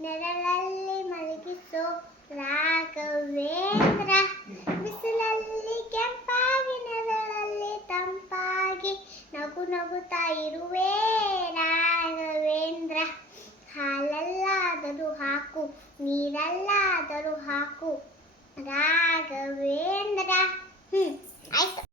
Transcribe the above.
ನೆರಳಲ್ಲಿ ಮಲಗಿಸೋ ರಾಘವೇಂದ್ರ. ಬಿಸಿಲಲ್ಲಿ ಕೆಂಪಾಗಿ ನೆರಳಲ್ಲಿ ತಂಪಾಗಿ ನಗು ನಗುತ್ತಾ ಇರುವೆ ರಾಘವೇಂದ್ರ. ಹಾಲಲ್ಲಾದರೂ ಹಾಕು, ನೀರಲ್ಲಾದರೂ ಹಾಕು ರಾಘವೇಂದ್ರ. ಆಯ್ತು.